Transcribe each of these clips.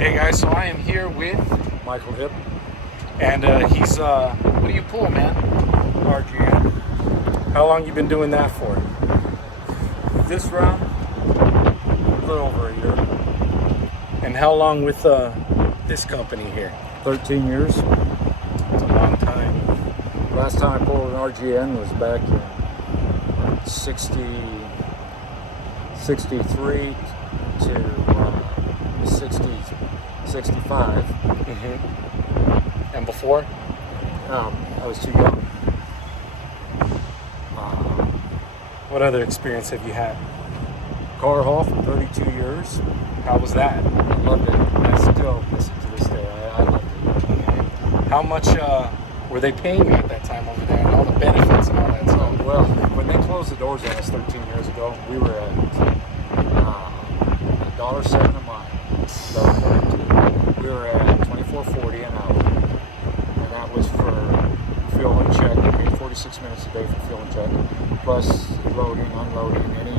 Hey guys, so I am here with Michael Hip, and he's what do you pull, man? RGN. How long you been doing that for? This round, a little over a year. And how long with this company here? 13 years. It's a long time. Last time I pulled an RGN was back in 63 to 65. Mm-hmm. And before? I was too young. What other experience have you had? Car haul for 32 years. How was that? I loved it. I still miss it to this day. I loved it. Mm-hmm. How much were they paying you at that time over there, and all the benefits and all that stuff? Well, when they closed the doors on us 13 years ago, we were at $1.07 a mile. We were at $24.40 an hour, and that was for fuel and check. They paid 46 minutes a day for fuel and check, plus loading, unloading, any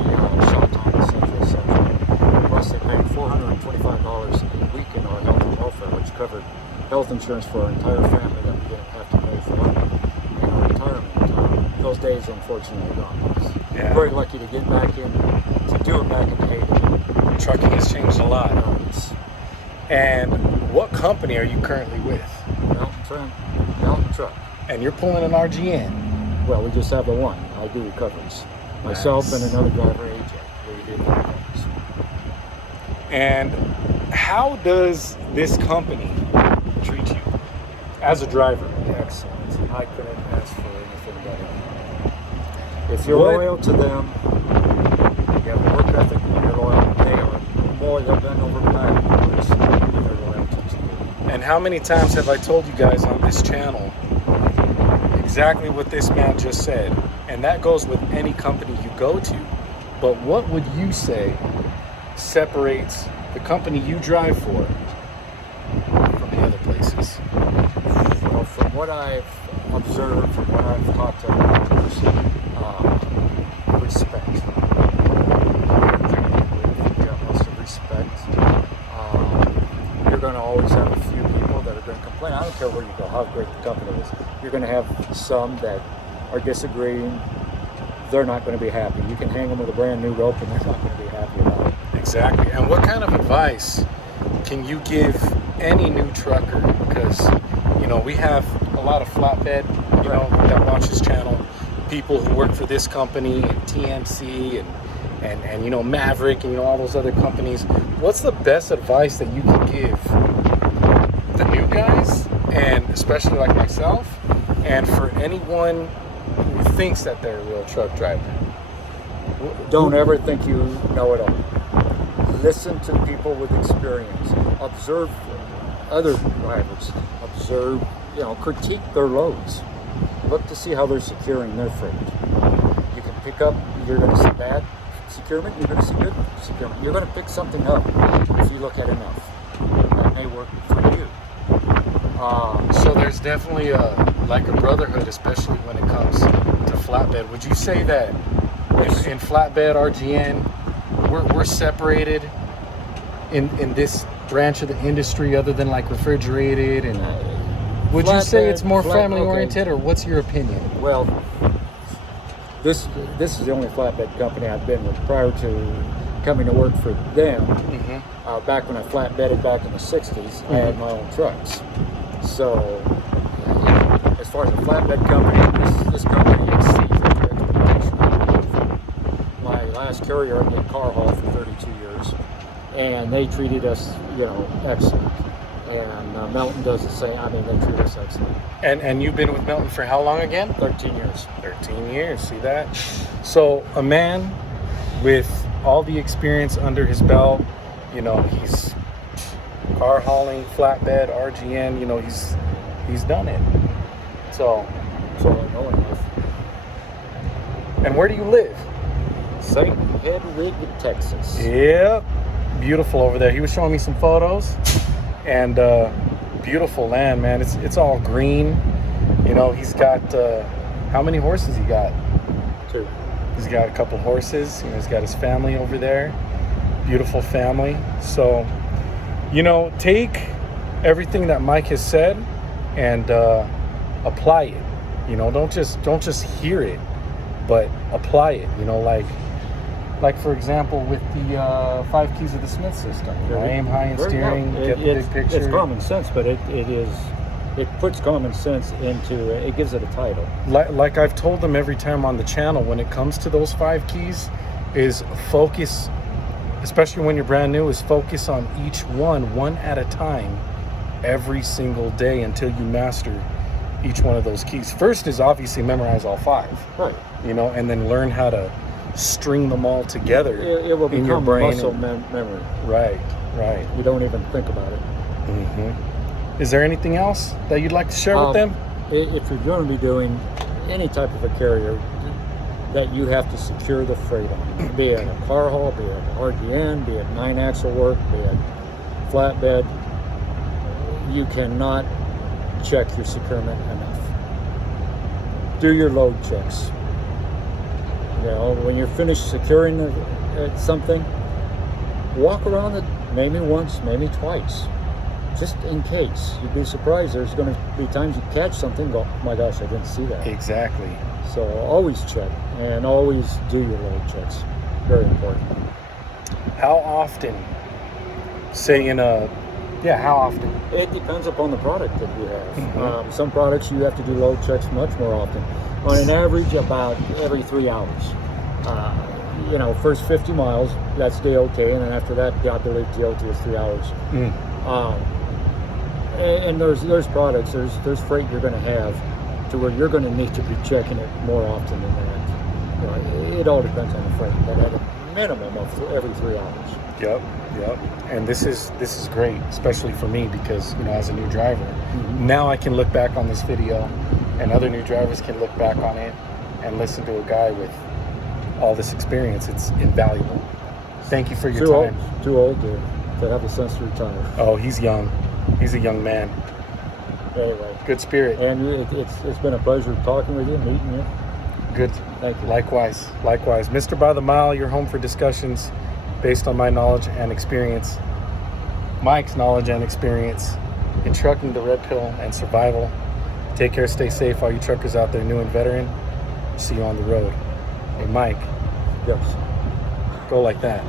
shop time, etc., etc. Plus, they paid $425 a week in our health and welfare, which covered health insurance for our entire family that we didn't have to pay for in our retirement. Those days, unfortunately, are gone. Yeah. Very lucky to get back in, to do it back in the heyday. Trucking has changed a lot. And what company are you currently with? Melton truck. And you're pulling an RGN. Well, we just have the one. I do recoveries. Myself and another driver, AJ. We do the recoveries. And how does this company treat you as a driver? Excellent. I couldn't ask for anything better. If you're loyal to them, you have a work ethic, and you're loyal, they are more than bend over backwards in their loyalty to you. And how many times have I told you guys on this channel exactly what this man just said? And that goes with any company you go to. But what would you say separates the company you drive for from the other places? Well, from what I've observed, from what I've talked to others, respect. The utmost of respect. You're going to always have a few people that are going to complain. I don't care where you go, how great the company is. You're going to have some that are disagreeing. They're not going to be happy. You can hang them with a brand new rope and they're not going to be happy about it. Exactly. And what kind of advice can you give any new trucker? Because, you know, we have a lot of Flatbed, you know, that watch this channel, people who work for this company and TMC and you know, Maverick and, you know, all those other companies. What's the best advice that you can give the new guys, and especially like myself, and for anyone who thinks that they're a real truck driver? Don't ever think you know it all. Listen to people with experience. Observe other drivers. Observe, you know, critique their loads. Look to see how they're securing their freight. You can pick up, you're going to see bad securement, you're going to see good securement. You're going to pick something up if you look at enough. That may work for you. So there's definitely like a brotherhood, especially when it comes to Flatbed. Would you say that in Flatbed, RGN, we're separated in this branch of the industry other than like refrigerated? And would you say it's more family oriented, or what's your opinion? Well, this is the only flatbed company I've been with prior to coming to work for them. Mm-hmm. Back when I flatbedded back in the 60s, mm-hmm. I had my own trucks. So, as far as a flatbed company, this company exceeds every expectation. My last carrier, I did car haul for 32 years, and they treated us, you know, excellent. And Melton does the same. I mean, they treat us excellent. And you've been with Melton for how long again? 13 years. 13 years, see that? So a man with all the experience under his belt, you know, he's car hauling, flatbed, RGN, you know, he's done it. So I know enough. And where do you live? St. Edward, Texas. Yep, beautiful over there. He was showing me some photos, and beautiful land, man. It's all green. You know, he's got how many horses he got? 2. He's got a couple horses. You know, he's got his family over there. Beautiful family. So You know, take everything that Mike has said and apply it. You know, don't just hear it, but apply it. You know, like for example with the 5 keys of the Smith system. You know, aim high in steering, get the big picture. It's common sense, but it puts common sense into it. It gives it a title. Like I've told them every time on the channel, when it comes to those 5 keys, is focus, especially when you're brand new, is focus on each one at a time, every single day until you master each one of those keys. First is obviously memorize all 5. Right. You know, and then learn how to string them all together. It will become in your brain muscle memory. Right. You don't even think about it. Mm-hmm. Is there anything else that you'd like to share with them? If you're going to be doing any type of a carrier that you have to secure the freight on, be it a car haul, be it RGN, be it 9-axle work, be it flatbed, you cannot check your securement enough. Do your load checks. You know, when you're finished securing something, walk around it maybe once, maybe twice, just in case. You'd be surprised. There's going to be times you catch something and go, oh my gosh, I didn't see that. Exactly. So always check and always do your load checks. Very important. How often? How often? It depends upon the product that you have. Mm-hmm. Some products you have to do load checks much more often. On an average, about every 3 hours. You know, first 50 miles, that's DOT, and then after that, I believe DOT is 3 hours. And there's products, there's freight you're going to have to where you're going to need to be checking it more often than that. You know, it all depends on the freight, but at a minimum of every 3 hours. Yep. And this is great, especially for me because, you know, as a new driver, now I can look back on this video, and other new drivers can look back on it and listen to a guy with all this experience. It's invaluable. Thank you for your time. Too old to have a sense to retire. Oh, he's young. He's a young man. Anyway, good spirit. And it's been a pleasure talking with you, meeting you. Good. Thank you. Likewise. Mr. By the Mile, your home for discussions based on my knowledge and experience, Mike's knowledge and experience in trucking, the red pill, and survival. Take care, stay safe, all you truckers out there, new and veteran. See you on the road. Hey, Mike. Yes. Go like that.